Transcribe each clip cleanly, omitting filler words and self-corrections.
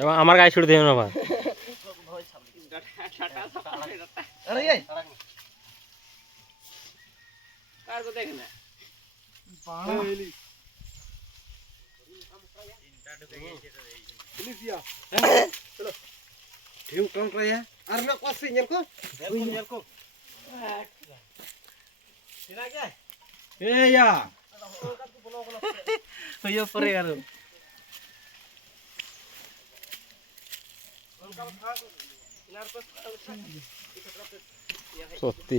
এবার আমার গায়ে ছুটে দিও না ভাই। সত্যি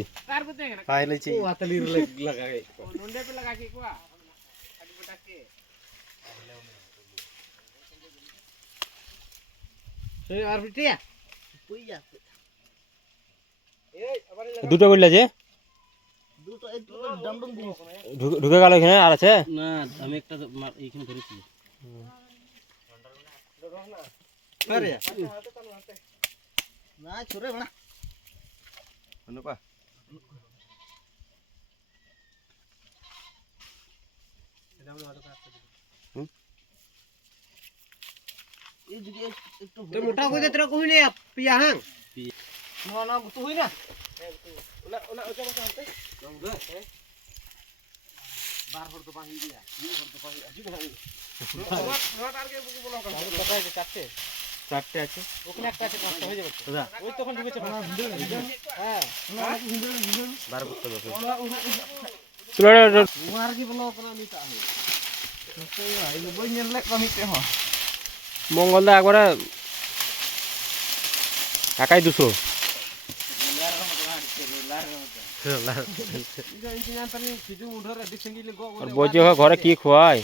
দুটো বললে যে ঢুকে গেল এখানে আর আছে না আমি একটা এইখানে ধরেছি না ছোরে বড়া অনুপা तो मोटा हो जाए तेरा कोई नहीं पिया हां ना ना तू हुई ना ओला ओजा बस हते बार भर तो पानी दिया ये भर तो पानी अजी बना नट আর কে বুকি বলো কথা কথাই যে চারটে আছে ওখানে একটা আছে পাঁচটা হয়ে যাবে দাদা ওই তখন ঢুকেছে হ্যাঁ বার করতে হবে চলো আর কি বলো কোনা নিতা है তো এই বই নিলে কমিতে হ মঙ্গলদা একবারে একাই 200 আর বলছে ঘরে কি খোয়ায়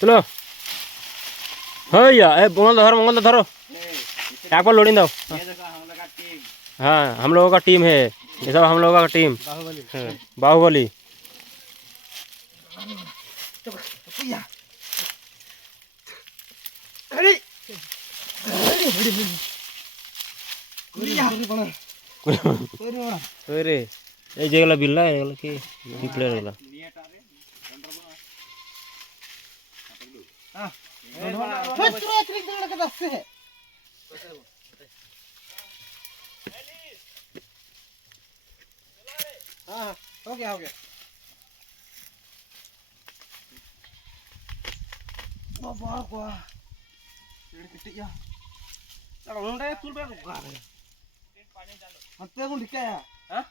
চলো হইয়া ए मंगल धरो एक बार लोडिंग दो हाँ हम लोगों का टीम है ये सब हम लोगों का टीम बाहुबली अरे এই যেগুলা বিল্লা এগুলা কি প্লেয়ার এগুলা हो गया बाबा quoi पेड़ किटिया चलो उन्होंने फुल पे रुका है हत्ते को दिखाया हां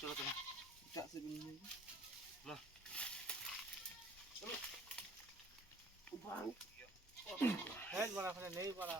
चलो क्या से भी ना चलो है बड़ा नहीं बड़ा